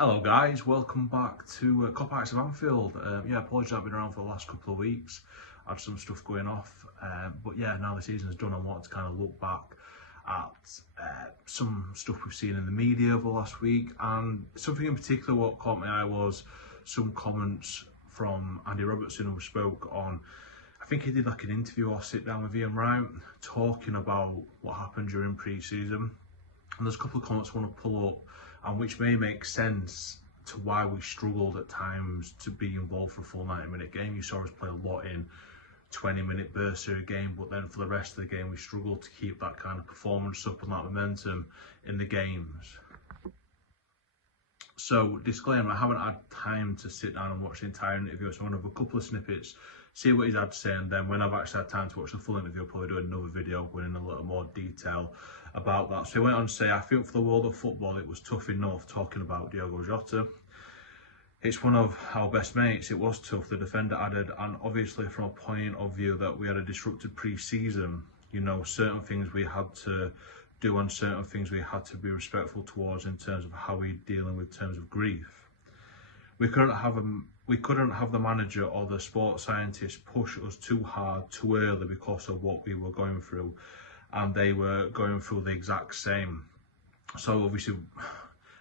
Hello guys, welcome back to Cop Acts of Anfield. Apologies I've been around for the last couple of weeks. I had some stuff going off, but yeah, now the season's done, I wanted to kind of look back at some stuff we've seen in the media over the last week, and something in particular what caught my eye was some comments from Andy Robertson, who spoke on, I think he did like an interview or sit down with Ian Wright, talking about what happened during pre-season. And there's a couple of comments I want to pull up, and which may make sense to why we struggled at times to be involved for a full 90-minute game. You saw us play a lot in 20-minute bursts of a game, but then for the rest of the game we struggled to keep that kind of performance up and that momentum in the games. So, disclaimer, I haven't had time to sit down and watch the entire interview, so I'm going to have a couple of snippets, see what he's had to say, and then when I've actually had time to watch the full interview, I'll probably do another video going in a little more detail about that. So he went on to say, I think for the world of football it was tough enough talking about Diogo Jota. It's one of our best mates, it was tough, the defender added, and obviously from a point of view that we had a disrupted pre-season, you know, certain things we had to do and certain things we had to be respectful towards in terms of how we're dealing with terms of grief. We couldn't have the manager or the sports scientists push us too hard too early because of what we were going through, and they were going through the exact same. So obviously,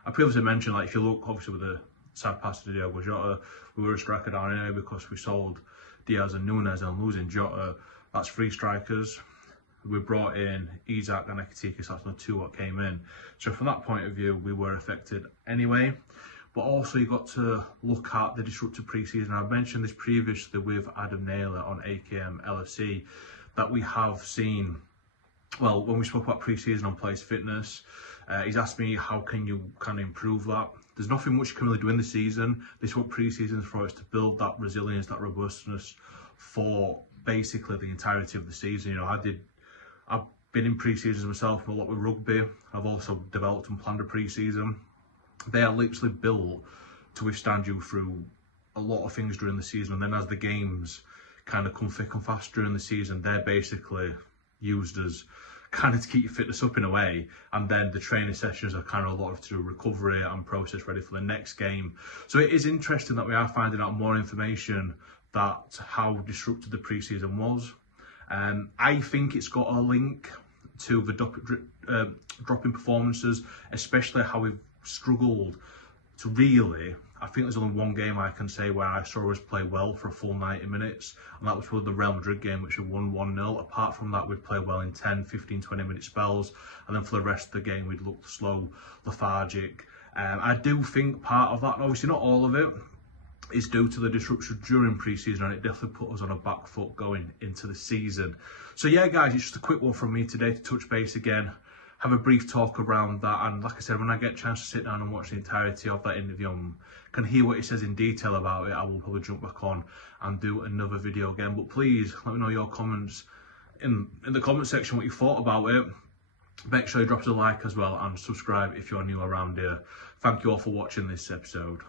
I previously mentioned, like, if you look obviously with the sad pass to Diogo Jota, we were a striker down anyway because we sold Diaz and Nunes, and losing Jota, that's 3 strikers. We brought in Isak and Ekatikis, that's the 2 what came in. So from that point of view, we were affected anyway. But also you've got to look at the disrupted pre-season. I've mentioned this previously with Adam Naylor on AKM LFC, that we have seen, well, when we spoke about pre-season on players' fitness, he's asked me how can you kind of improve that. There's nothing much you can really do in the season. This is what pre-season is for, is to build that resilience, that robustness for basically the entirety of the season. You know, I've been in pre-seasons myself a lot with rugby. I've also developed and planned a pre-season. They are literally built to withstand you through a lot of things during the season, and then as the games kind of come thick and fast during the season, they're basically used as kind of to keep your fitness up in a way, and then the training sessions are kind of a lot of to do recovery and process ready for the next game. So it is interesting that we are finding out more information that how disrupted the pre-season was. I think it's got a link to the drop in performances, especially how we've struggled to really, I think there's only one game I can say where I saw us play well for a full 90 minutes, and that was with the Real Madrid game, which we won 1-0. Apart from that, we'd play well in 10, 15, 20-minute spells, and then for the rest of the game, we'd look slow, lethargic. I do think part of that, obviously not all of it, is due to the disruption during pre-season, and it definitely put us on a back foot going into the season. So yeah guys, it's just a quick one from me today to touch base again, have a brief talk around that, and like I said, when I get a chance to sit down and watch the entirety of that interview and can hear what he says in detail about it, I will probably jump back on and do another video again. But please let me know your comments in the comment section, what you thought about it. Make sure you drop us a like as well and subscribe if you're new around here. Thank you all for watching this episode.